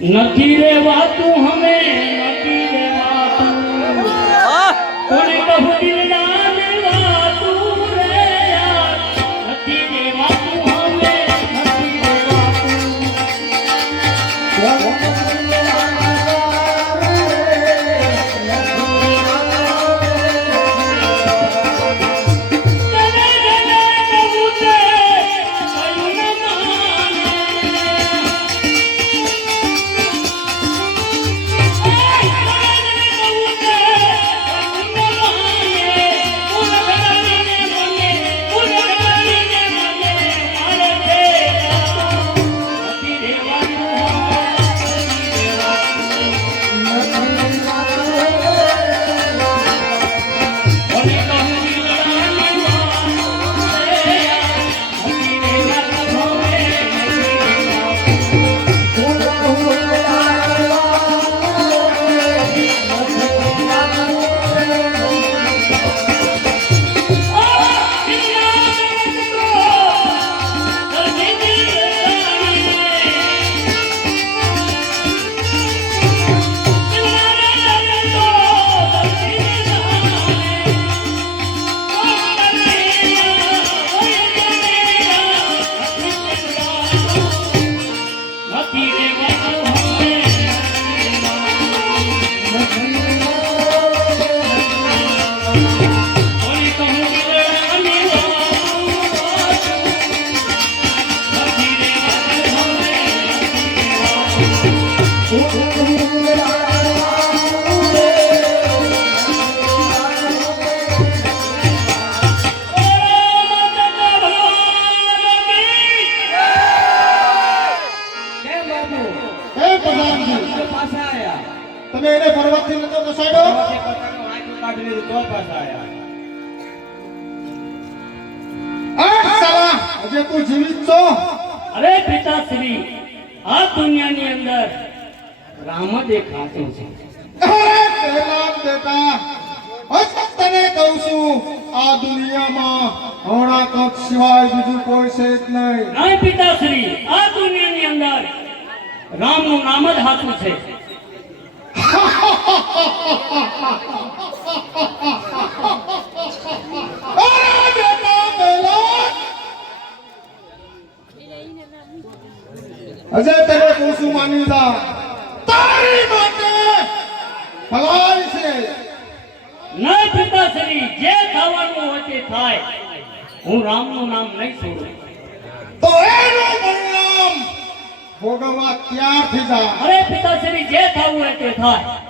નથી રેવાતું હમે નથી રેવાતું કોને દિલના તમે એને પર્વતથી નતો બસાડ્યો હજે તું જીવિત છો? અરે પિતાશ્રી આ દુનિયાની અંદર રામ જ એક અરે કહેલામ બેટા તને કહું છું આ દુનિયામાં હમણાં કંક સિવાય બીજું કોઈ છે જ નહીં. નહીં પિતાશ્રી આ દુનિયાની અંદર રામનું નામ જ હાથું છે. અરે બેટા કહેલામ હજે તને કહું છું માની જા તારી માટે ભલાઈ છે નહીં પિતાશ્રી જે થવાનું હોય તે થાય હું રામનું નામ નહીં છોડું તો એનું પરિણામ ભોગવવા ત્યારથી જા અરે પિતાશ્રી જે થવું હોય તે થાય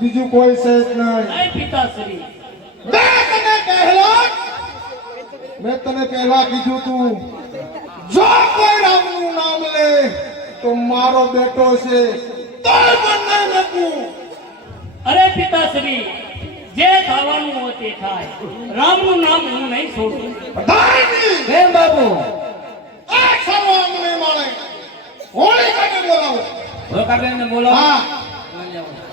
બીજું કોઈ છે જ નહીં પિતાશ્રી. મેં તને પહેલા મેં તને પહેલા કીધું તું જો કોઈ રામનું નામ લે તો મારો બેટો છે મને અરે પિતાશ્રી જે થવાનું હોય તે થાય રામનું નામ હું નહીં છોડું. બધાયની બાબુ બાપુ. આ સર્વ અમને મળે. હોળી કાઢે બોલાવો. હોળી ને બોલો હા. cambiamos.